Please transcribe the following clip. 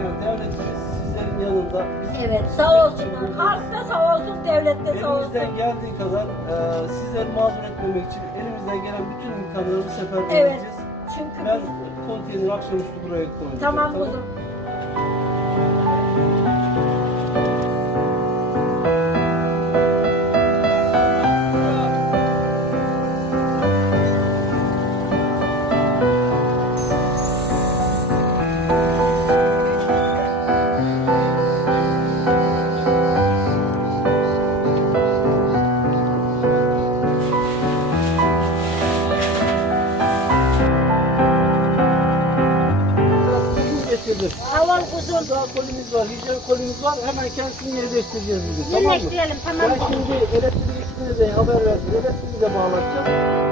etmeyin. Devletimiz sizlerin yanında. Evet sağ olsunlar. Halk da sağ olsun, devlet de sağ olsun. Elimizden geldiği kadar e, sizleri mağdur etmemek için elimizden gelen bütün imkanları bu sefer Evet. vereceğiz. Çünkü Ben konteyneri akşamüstü buraya koyacağım. Tamam kuzum. Bugün getirdim. Tamam kuzum. Daha kolimiz var, hijyen kolimiz var. Hemen kendisini yerleştireceğiz bugün. Tamam mı? Birleştirelim tamam Ben mı? şimdi elektrik işine de haber verdim. Elektriği de bağlatacağım.